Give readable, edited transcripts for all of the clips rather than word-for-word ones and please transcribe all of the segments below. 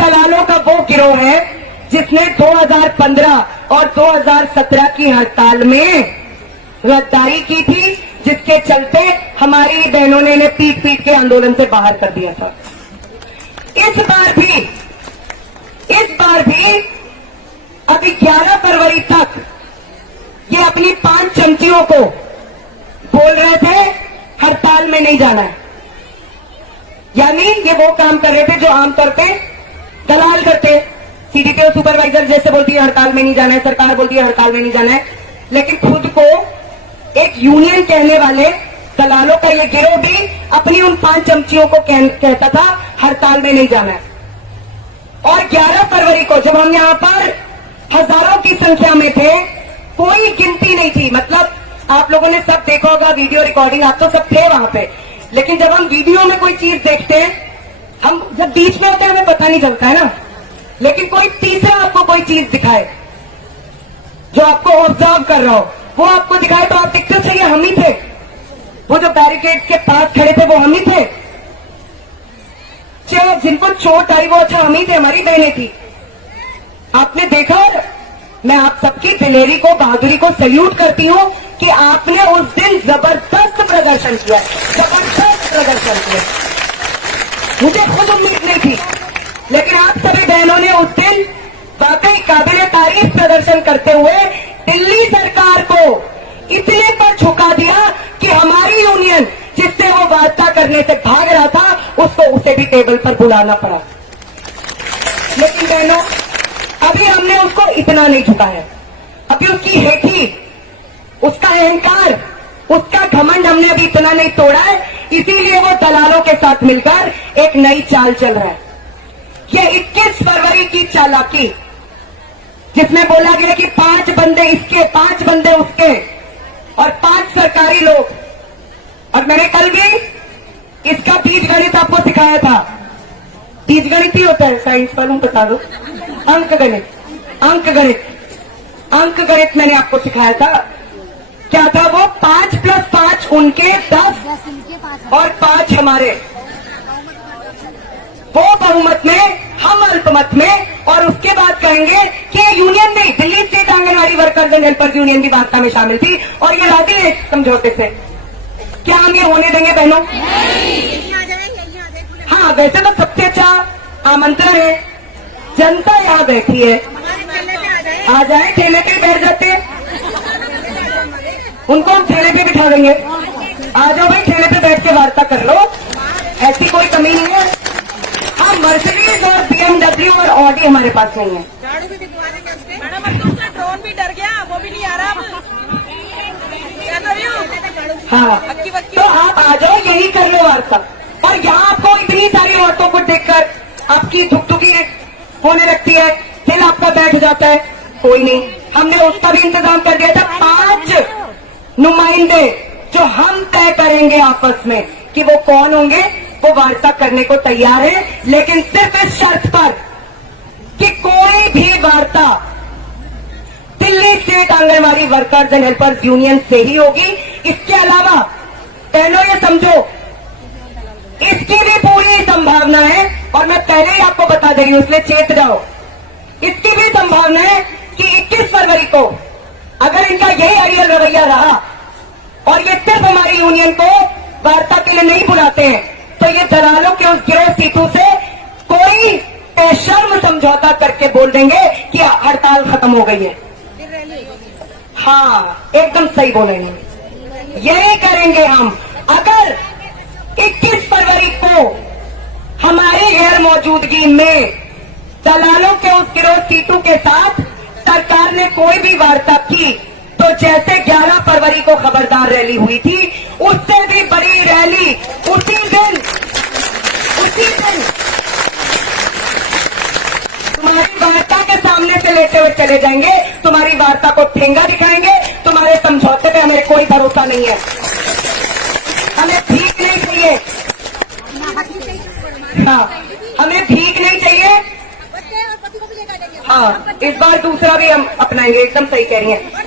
दलालों का वो गिरोह है जिसने 2015 और 2017 की हड़ताल में गद्दारी की थी, जिसके चलते हमारी बहनों ने इन्हें पीट पीट के आंदोलन से बाहर कर दिया था। इस बार भी अभी 11 फरवरी तक ये अपनी 5 चमचियों को बोल रहे थे हड़ताल में नहीं जाना है। यानी ये वो काम कर रहे थे जो आमतौर पे दलाल करते हैं। सीडीपीओ सुपरवाइजर जैसे बोलती है हड़ताल में नहीं जाना है, सरकार बोलती है हड़ताल में नहीं जाना है, लेकिन खुद को एक यूनियन कहने वाले दलालों का ये गिरोह भी अपनी उन 5 चमचियों को कहता था हड़ताल में नहीं जाना है। और 11 फरवरी को जब हम यहां पर हजारों की संख्या में थे, कोई गिनती नहीं थी, मतलब आप लोगों ने सब देखा होगा वीडियो रिकॉर्डिंग, आप तो सब थे वहां पे, लेकिन जब हम वीडियो में कोई चीज देखते हैं, हम जब बीच में होते हैं हमें पता नहीं चलता है ना, लेकिन कोई तीसरा आपको कोई चीज दिखाए जो आपको ऑब्जर्व कर रहा हो, वो आपको दिखाए तो आप दिखते थे ये हम ही थे, वो जो बैरिकेड के पास खड़े थे वो हम ही थे, जिनको चोट आई वो अच्छा हम ही थे, हमारी बहनें थी। आपने देखा, मैं आप सबकी दिलेरी को, बहादुरी को सैल्यूट करती हूं कि आपने उस दिन जबरदस्त प्रदर्शन किया, जबरदस्त प्रदर्शन किया। मुझे खुद उम्मीद नहीं थी, लेकिन आप सभी बहनों ने उस दिन वाकई काबिल तारीफ प्रदर्शन करते हुए दिल्ली सरकार को इतने पर झुका दिया कि हमारी यूनियन जिससे वो वार्ता करने से भाग रहा था, उसको उसे भी टेबल पर बुलाना पड़ा। लेकिन बहनों, अभी हमने उसको इतना नहीं झुकाया, अभी उसकी हेठी, उसका अहंकार, उसका घमंड हमने अभी इतना नहीं तोड़ा है, इसीलिए वो दलालों के साथ मिलकर एक नई चाल चल रहा है। ये 21 फरवरी की चालाकी, जिसमें बोला गया कि 5 बंदे इसके, 5 बंदे उसके और 5 सरकारी लोग। और मैंने कल भी इसका बीजगणित आपको सिखाया था। बीजगणित ही होता है, साइंस वालों बता दो, अंकगणित, अंकगणित, अंकगणित मैंने आपको सिखाया था। क्या था वो? 5 + 5 उनके 10 और 5 हमारे, वो बहुमत में, हम अल्पमत में। और उसके बाद कहेंगे कि यूनियन नहीं, Delhi state anganwadi workers and helpers union भी वार्ता में शामिल थी और ये राजी है समझौते से। क्या हम ये होने देंगे बहनों? हाँ, वैसे तो सबसे अच्छा आमंत्रण है, जनता यहाँ बैठी है, आ जाए, ठेले पे बैठ जाते हैं, उनको हम ठेले पे बिठा देंगे। आ जाओ भाई, ठेले पे बैठ के वार्ता कर लो, ऐसी कोई कमी नहीं है। हाँ, मर्सिडीज और BMW और ऑडी हमारे पास नहीं है। झाड़ू भी दिखवा देंगे उसके। मैडम, अब तो उसका ड्रोन भी डर गया, वो भी नहीं आ रहा। क्या कर रही हो? हाँ, तो आप आ जाओ, यही कर लो वार्ता। और यहाँ आपको इतनी सारी औरतों को देखकर आपकी धुकधुकी होने लगती है, दिल आपका बैठ जाता है। कोई नहीं, हमने उसका भी इंतजाम कर दिया था। 5 नुमाइंदे जो हम तय करेंगे आपस में कि वो कौन होंगे, वो वार्ता करने को तैयार है, लेकिन सिर्फ इस शर्त पर कि कोई भी वार्ता Delhi state anganwadi workers and helpers union से ही होगी। इसके अलावा बहनों ये समझो, इसकी भी पूरी संभावना है, और मैं पहले ही आपको बता दे रही हूं, इसलिए चेत जाओ, इसकी भी संभावना है कि 21 फरवरी को अगर इनका यही अड़ियल रवैया रहा और ये सिर्फ हमारी यूनियन को वार्ता के लिए नहीं बुलाते हैं, तो ये दलालों के उस गिरोह सीटू से कोई बेशर्म समझौता करके बोल देंगे कि हड़ताल खत्म हो गई है। हाँ, एकदम सही बोलेंगे, यही करेंगे हम। अगर 21 फरवरी को हमारी गैर मौजूदगी में दलालों के उस गिरोह सीटू के साथ सरकार ने कोई भी वार्ता की, तो जैसे 11 फरवरी को खबरदार रैली हुई थी, उससे भी बड़ी रैली उसी दिन तुम्हारी वार्ता के सामने से लेते हुए चले जाएंगे, तुम्हारी वार्ता को ठेंगा दिखाएंगे। तुम्हारे समझौते पे हमें कोई भरोसा नहीं है, हमें भीख नहीं चाहिए। हाँ, हमें भीख नहीं चाहिए। हाँ, इस बार दूसरा भी हम अपनाएंगे, एकदम सही कह रही हैं।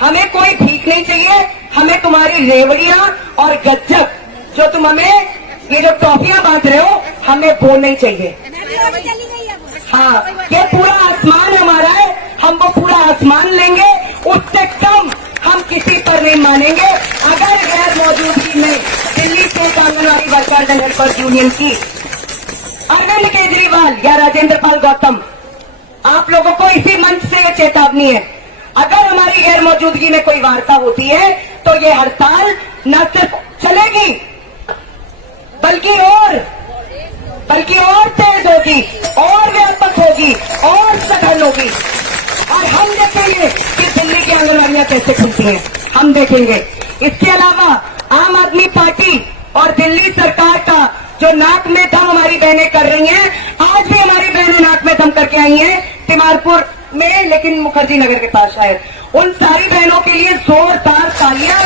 हमें कोई भीख नहीं चाहिए, हमें तुम्हारी रेवड़ियां और गज्जक जो तुम हमें ये जो टॉफियां बांट रहे हो, हमें वो नहीं चाहिए। हाँ, ये पूरा आसमान हमारा है, हम वो पूरा आसमान लेंगे, उससे कम हम किसी पर नहीं मानेंगे। अगर गैर मौजूदगी में Delhi state anganwadi workers and helpers union की अरविंद केजरीवाल या राजेंद्र पाल गौतम, आप लोगों को इसी मंच से चेतावनी है, अगर हमारी गैर मौजूदगी में कोई वार्ता होती है तो ये हड़ताल न सिर्फ चलेगी बल्कि और तेज होगी, और व्यापक होगी, और सघन होगी। और हम देखेंगे कि दिल्ली की आंगनबाड़ियां कैसे खुलती हैं, हम देखेंगे। इसके अलावा आम आदमी पार्टी और दिल्ली सरकार का जो नाक में दम हमारी बहनें कर रही हैं, आज भी हमारी बहनें नाक में दम करके आई हैं तिमारपुर में, लेकिन मुखर्जी नगर के पास शायद। उन सारी बहनों के लिए जोरदार तालियां।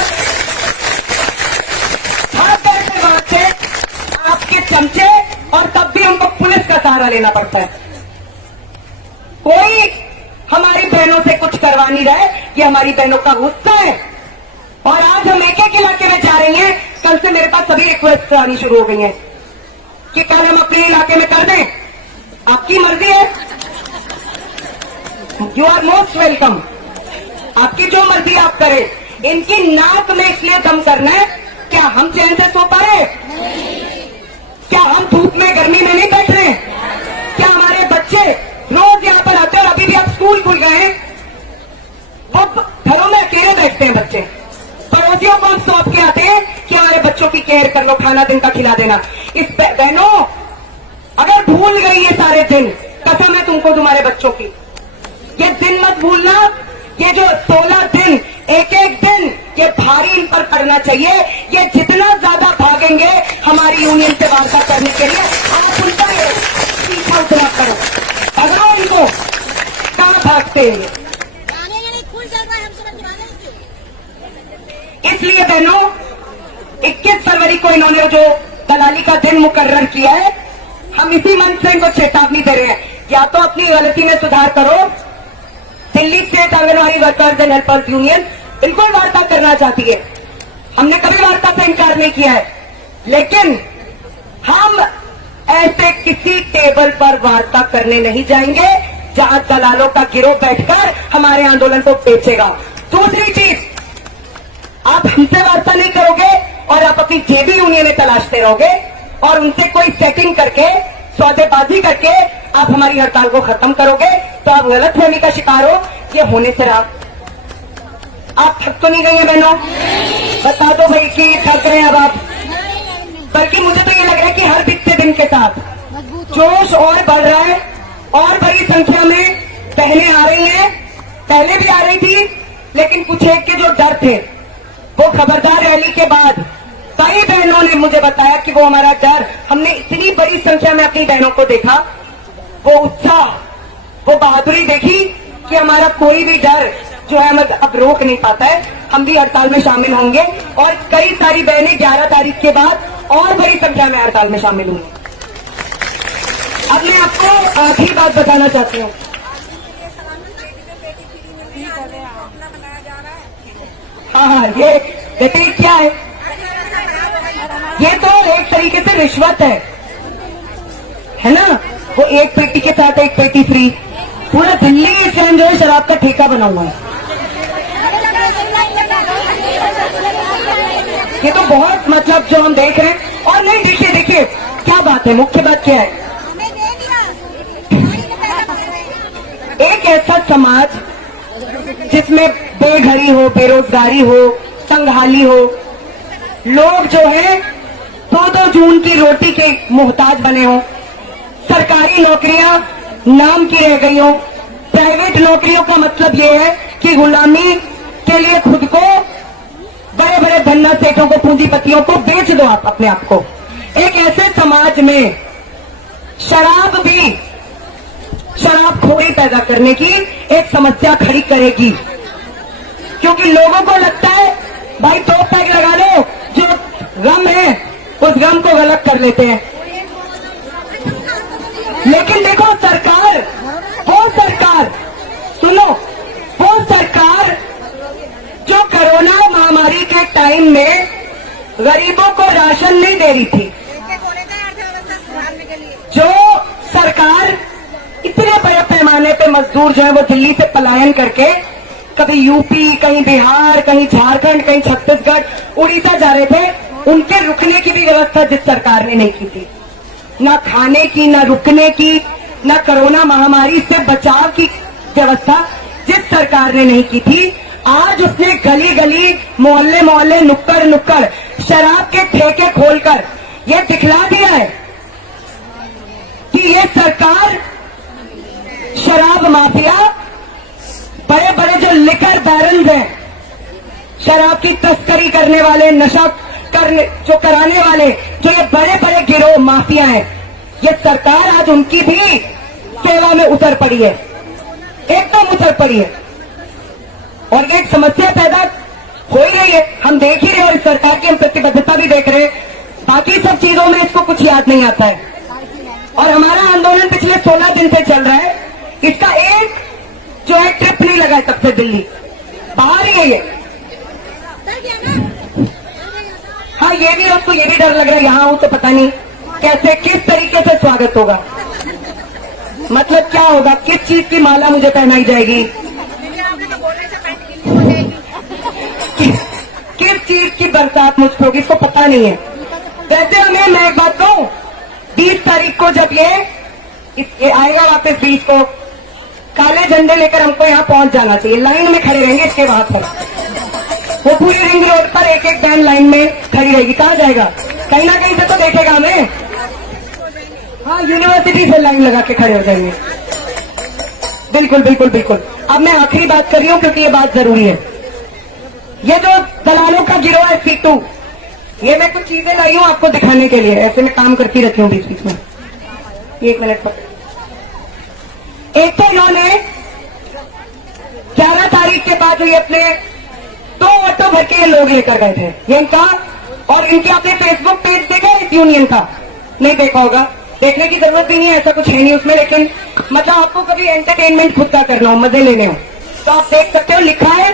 हाथ पैर वहां से आपके चमचे, और तब भी हमको पुलिस का सहारा लेना पड़ता है। कोई हमारी बहनों से कुछ करवा नहीं रहा है, ये हमारी बहनों का गुस्सा है। और आज हम एक एक इलाके में जा रही हैं, कल से मेरे पास सभी रिक्वेस्ट आनी शुरू हो गई हैं कि कल हम अपने इलाके में कर दें, आपकी मर्जी है, यू आर मोस्ट वेलकम, आपकी जो मर्जी आप करें। इनकी नाक में इसलिए दम करना है, क्या हम चैन से सो पा रहे? क्या हम धूप में गर्मी में नहीं बैठ रहे? क्या हमारे बच्चे रोज यहाँ पर आते हैं, और अभी भी आप स्कूल खुल गए हैं, वो घरों में अकेले बैठते हैं बच्चे, पड़ोसियों को हम सौंप के आते हैं कि हमारे बच्चों की केयर कर लो, खाना दिन का खिला देना। इस बहनों, अगर भूल गई ये सारे दिन, कसम है तुमको तुम्हारे बच्चों की, ये दिन मत भूलना। ये जो 16 दिन, एक एक दिन, ये भारी इन पर पड़ना चाहिए। ये जितना ज्यादा भागेंगे हमारी यूनियन से वार्ता करने के लिए, आप उनका पीछा उतना करो, भगाओ इनको, कहाँ भागते हैं ये। इसलिए बहनों, 21 फरवरी को इन्होंने जो दलाली का दिन मुकर्रर किया है, हम इसी मंच से इनको चेतावनी दे रहे हैं, या तो अपनी गलती में सुधार करो। Delhi state anganwadi workers and helpers union बिल्कुल वार्ता करना चाहती है, हमने कभी वार्ता से इनकार नहीं किया है, लेकिन हम ऐसे किसी टेबल पर वार्ता करने नहीं जाएंगे जहां दलालों का गिरोह बैठकर हमारे आंदोलन को बेचेगा। दूसरी चीज, आप हमसे वार्ता नहीं करोगे और आप अपनी जेबी यूनियन तलाशते रहोगे और उनसे कोई सेटिंग करके, सौदेबाजी करके आप हमारी हड़ताल को खत्म करोगे, तो आप गलत होने का शिकार हो। ये होने से आप थक तो नहीं गई हैं बहनों? बता दो भाई कि थक गए अब आप? बल्कि मुझे तो ये लग रहा है कि हर बीतते दिन के साथ जोश और बढ़ रहा है, और बड़ी संख्या में बहनें आ रही हैं। पहले भी आ रही थी, लेकिन कुछ एक के जो डर थे, वो खबरदार रैली के बाद कई बहनों ने मुझे बताया कि वो हमारा डर, हमने इतनी बड़ी संख्या में अपनी बहनों को देखा, वो उत्साह, वो बहादुरी देखी कि हमारा कोई भी डर जो है हमें अब रोक नहीं पाता है। हम भी हड़ताल में शामिल होंगे, और कई सारी बहनें 11 तारीख के बाद और बड़ी संख्या में हड़ताल में शामिल होंगी। अब मैं आपको आखिरी बात बताना चाहती हूँ। हाँ, ये देखिए क्या है, ये तो एक तरीके से रिश्वत है ना? वो एक पेटी के साथ एक पेटी फ्री, पूरा दिल्ली इस टाइम जो है शराब का ठेका बना हुआ है। ये तो बहुत मतलब जो हम देख रहे हैं। और नहीं, देखिए क्या बात है, मुख्य बात क्या है, एक ऐसा समाज जिसमें बेघरी हो, बेरोजगारी हो, संगहाली हो, लोग जो है 2-2 जून की रोटी के मोहताज बने हो, सरकारी नौकरियां नाम की रह गई हो। प्राइवेट नौकरियों का मतलब ये है कि गुलामी के लिए खुद को, बड़े बड़े धन्ना सेठों को, पूंजीपतियों को बेच दो आप अपने आप को। एक ऐसे समाज में शराबखोरी पैदा करने की एक समस्या खड़ी करेगी, क्योंकि लोगों को लगता है भाई 2 पैग लगा लो, जो गम है उस गम को गलत कर लेते हैं। लेकिन देखो वो सरकार जो कोरोना महामारी के टाइम में गरीबों को राशन नहीं दे रही थी, जो सरकार छोटे मजदूर जो है वो दिल्ली से पलायन करके कभी यूपी, कहीं बिहार, कहीं झारखंड, कहीं छत्तीसगढ़, उड़ीसा जा रहे थे, उनके रुकने की भी व्यवस्था जिस सरकार ने नहीं की थी, ना खाने की, ना रुकने की, ना कोरोना महामारी से बचाव की व्यवस्था जिस सरकार ने नहीं की थी, आज उसने गली गली, मोहल्ले मोहल्ले, नुक्कड़ नुक्कड़ शराब के ठेके खोलकर यह दिखला दिया है कि ये सरकार शराब माफिया, बड़े बड़े जो लिकर बैरन्स हैं, शराब की तस्करी करने वाले, नशा जो कराने वाले, जो ये बड़े बड़े गिरोह माफिया हैं, ये सरकार आज उनकी भी सेवा में उतर पड़ी है, एकदम उतर पड़ी है। और एक समस्या पैदा हो ही रही है, हम देख ही रहे और इस सरकार की हम प्रतिबद्धता भी देख रहे हैं। बाकी सब चीजों में इसको कुछ याद नहीं आता है। और हमारा आंदोलन पिछले 16 दिन से चल रहा है, इसका एक जो है ट्रिप नहीं लगा है तब से दिल्ली, बाहर ही है ये। हाँ, ये भी उसको ये भी डर लग रहा है, यहाँ हूं तो पता नहीं कैसे, किस तरीके से स्वागत होगा, मतलब क्या होगा, किस चीज की माला मुझे पहनाई जाएगी, किस चीज की बरसात मुझ पर होगी, इसको पता नहीं है। वैसे हमें, मैं एक बात कहूं, 20 तारीख को जब ये आएगा वापस 20 को, काले झंडे लेकर हमको यहाँ पहुंच जाना चाहिए, लाइन में खड़े रहेंगे इसके बाद पर, वो पूरी रिंग रोड पर एक एक वैन लाइन में खड़ी रहेगी। कहाँ जाएगा, कहीं ना कहीं से तो देखेगा हमें। हाँ, यूनिवर्सिटी से लाइन लगा के खड़े हो जाएंगे। बिल्कुल बिल्कुल बिल्कुल। अब मैं आखिरी बात कर रही हूँ क्योंकि ये बात जरूरी है। ये जो दलालों का गिरोह है सीटू, ये मैं कुछ चीजें लाई हूँ आपको दिखाने के लिए, ऐसे मैं काम करती रहती हूँ बीच बीच में। 1 मिनट पर। एक तो इन्होंने 11 तारीख के बाद ये अपने 2 ऑटो भर के लोग लेकर गए थे, ये इनका, और इनके आपने फेसबुक पेज देखा इस यूनियन का, नहीं देखा होगा, देखने की जरूरत भी नहीं है, ऐसा कुछ है नहीं उसमें, लेकिन मतलब आपको कभी एंटरटेनमेंट खुद का करना हो, मजे लेने हो तो आप देख सकते हो। लिखा है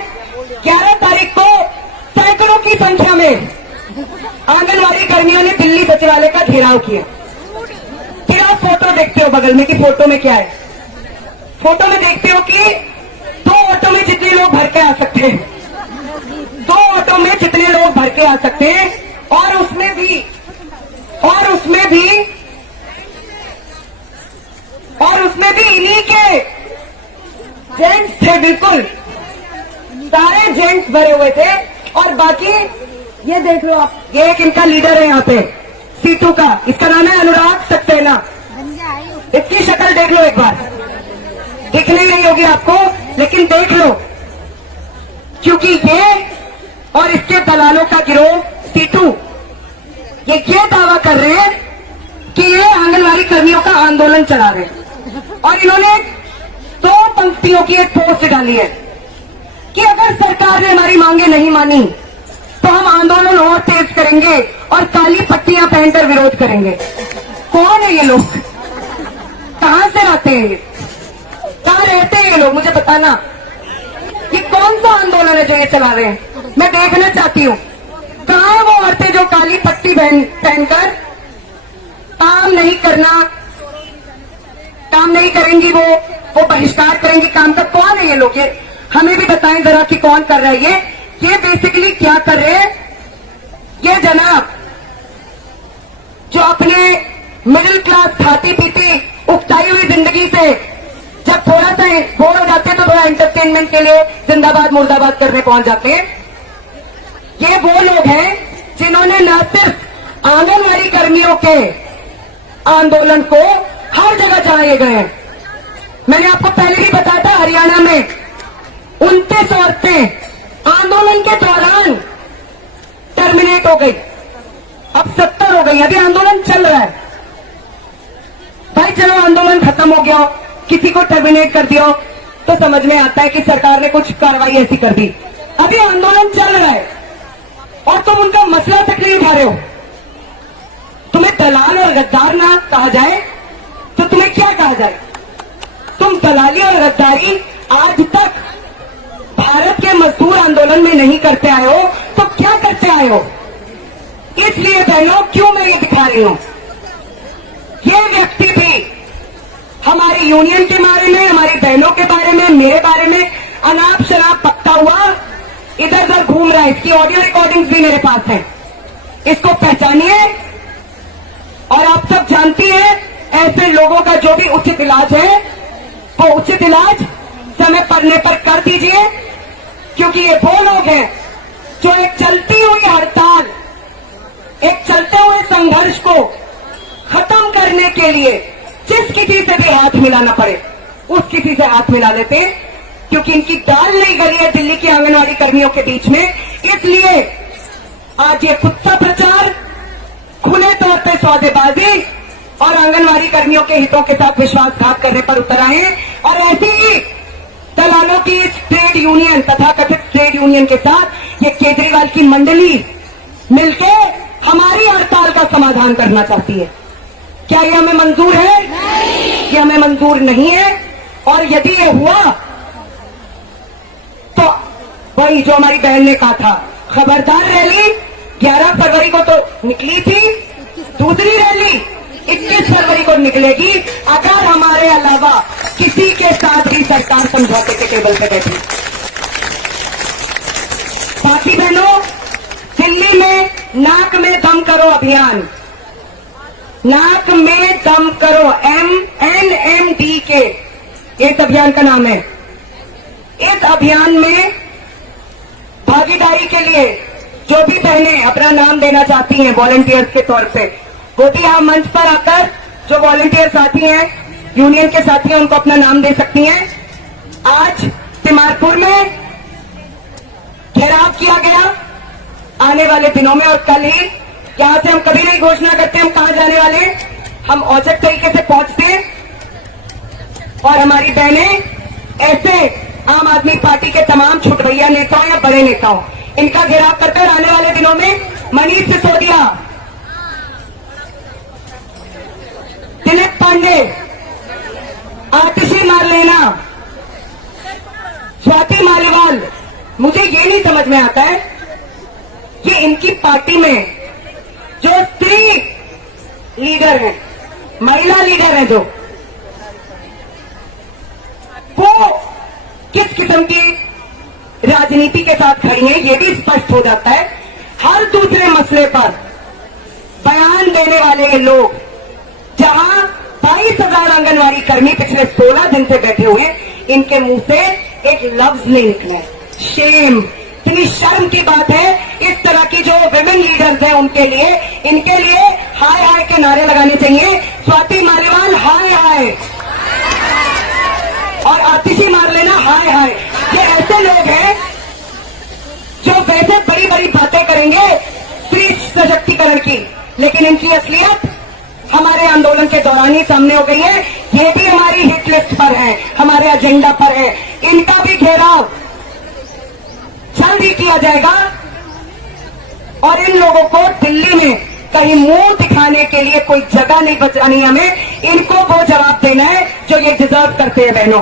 11 तारीख को सैकड़ों की संख्या में आंगनवाड़ी कर्मियों ने दिल्ली सचिवालय का घेराव किया। फिर आप फोटो देखते हो बगल में कि फोटो में क्या है, फोटो में देखते हो कि 2 ऑटो में जितने लोग भर के आ सकते हैं, 2 ऑटो में जितने लोग भर के आ सकते हैं, और उसमें भी इन्हीं के जेंट्स थे, बिल्कुल सारे जेंट्स भरे हुए थे। और बाकी ये देख लो आप, ये एक इनका लीडर है यहाँ पे सीटू का, इसका नाम है अनुराग सक्सेना, इसकी शक्ल देख लो एक बार, दिख नहीं होगी आपको लेकिन देख लो, क्योंकि ये और इसके दलालों का गिरोह सीटू ये दावा कर रहे हैं कि ये आंगनवाड़ी कर्मियों का आंदोलन चला रहे हैं। और इन्होंने 2 पंक्तियों की एक पोस्ट डाली है कि अगर सरकार ने हमारी मांगे नहीं मानी तो हम आंदोलन और तेज करेंगे और काली पट्टियां पहनकर विरोध करेंगे। कौन है ये लोग, कहां से आते हैं ये, कहां रहते हैं ये लोग, मुझे बताना। ये कौन सा आंदोलन है जो ये चला रहे हैं, मैं देखना चाहती हूँ। कहां है वो औरतें जो काली पट्टी पहनकर काम नहीं करेंगी, वो बहिष्कार करेंगी काम का। कौन है ये लोग, ये हमें भी बताएं जरा कि कौन कर रहा है ये बेसिकली क्या कर रहे हैं। ये जनाब जो अपने मिडिल क्लास खाती पीती उकताई हुई जिंदगी से जब थोड़ा सा बोर हो जाते हैं तो थोड़ा एंटरटेनमेंट के लिए जिंदाबाद मुर्दाबाद करने पहुंच जाते हैं। ये वो लोग हैं जिन्होंने न सिर्फ आंगनवाड़ी कर्मियों के आंदोलन को हर जगह चलाए गए हैं। मैंने आपको पहले भी बताया था, हरियाणा में 29 औरतें आंदोलन के दौरान टर्मिनेट हो गई, अब 70 हो गई, अभी आंदोलन चल रहा है। भाई चलो आंदोलन खत्म हो गया, किसी को टर्मिनेट कर दिया तो समझ में आता है कि सरकार ने कुछ कार्रवाई ऐसी कर दी। अभी आंदोलन चल रहा है और तुम उनका मसला तक नहीं उठा रहे हो। तुम्हें दलाल और गद्दार ना कहा जाए तो तुम्हें क्या कहा जाए। तुम दलाली और गद्दारी आज तक भारत के मजदूर आंदोलन में नहीं करते आए हो तो क्या करते आए हो। इसलिए बहनों क्यों मैं ये दिखा रही हूं, ये व्यक्ति भी हमारी यूनियन के बारे में, हमारी बहनों के बारे में, मेरे बारे में अनाप शनाप पकता हुआ इधर उधर घूम रहा है। इसकी ऑडियो रिकॉर्डिंग्स भी मेरे पास है। इसको पहचानिए और आप सब जानती हैं ऐसे लोगों का जो भी उचित इलाज है वो उचित इलाज समय पड़ने पर कर दीजिए, क्योंकि ये वो लोग हैं जो एक चलती हुई हड़ताल, एक चलते हुए संघर्ष को खत्म करने के लिए जिस किसी से भी हाथ मिलाना पड़े उस किसी से हाथ मिला लेते हैं, क्योंकि इनकी दाल नहीं गली है दिल्ली की आंगनवाड़ी कर्मियों के बीच में। इसलिए आज ये खुद सा प्रचार, खुले तौर पे सौदेबाजी और आंगनवाड़ी कर्मियों के हितों के साथ विश्वासघात करने पर उतर आए हैं। और ऐसी ही दलालों की इस ट्रेड यूनियन, तथाकथित ट्रेड यूनियन के साथ ये केजरीवाल की मंडली मिलके हमारी हड़ताल का समाधान करना चाहती है। क्या ये हमें मंजूर है? ये हमें मंजूर नहीं है। और यदि ये हुआ तो वही जो हमारी बहन ने कहा था, खबरदार रैली 11 फरवरी को तो निकली थी, दूसरी रैली 21 फरवरी को निकलेगी अगर हमारे अलावा किसी के साथ भी सरकार समझौते के टेबल पे बैठी। बाकी बहनों, दिल्ली में नाक में दम करो अभियान, नाक में दम करो, NMDK इस अभियान का नाम है। इस अभियान में भागीदारी के लिए जो भी बहनें अपना नाम देना चाहती हैं वॉलंटियर्स के तौर पे, वो भी यहाँ मंच पर आकर जो वॉलंटियर साथी हैं, यूनियन के साथी हैं, उनको अपना नाम दे सकती हैं। आज तिमारपुर में घेराव किया गया आने वाले दिनों में, और कल ही यहां से हम कभी नहीं घोषणा करते हम कहां जाने वाले, हम औचक तरीके से पहुंचते हैं। और हमारी बहनें ऐसे आम आदमी पार्टी के तमाम छुटभैया नेताओं या बड़े नेताओं, इनका घेराव कर आने वाले दिनों में मनीष सिसोदिया, दिलीप पांडे, आतिशी मारलेना, स्वाति मालीवाल, मुझे ये नहीं समझ में आता है कि इनकी पार्टी में जो स्त्री लीडर है, महिला लीडर है, जो वो किस किस्म की राजनीति के साथ खड़ी है, ये भी स्पष्ट हो जाता है। हर दूसरे मसले पर बयान देने वाले ये लोग, जहां 22,000 आंगनवाड़ी कर्मी पिछले 16 दिन से बैठे हुए हैं, इनके मुंह से एक लफ्ज नहीं निकला है। शेम, इतनी शर्म की बात है। इस तरह की जो विमेन लीडर्स हैं उनके लिए, इनके लिए हाय हाय के नारे लगाने चाहिए। स्वाति मालीवाल हाय हाय, और आतिशी मारलेना हाय हाय। ये ऐसे लोग हैं जो वैसे बड़ी बड़ी बातें करेंगे स्त्री सशक्तिकरण की, लेकिन इनकी असलियत हमारे आंदोलन के दौरान ही सामने हो गई है। ये भी हमारी हिट लिस्ट पर है, हमारे एजेंडा पर है। इनका भी घेराव जल्द ही किया जाएगा और इन लोगों को दिल्ली में कहीं मुंह दिखाने के लिए कोई जगह नहीं बचानी हमें। इनको वो जवाब देना है जो ये डिजर्व करते हैं बहनों।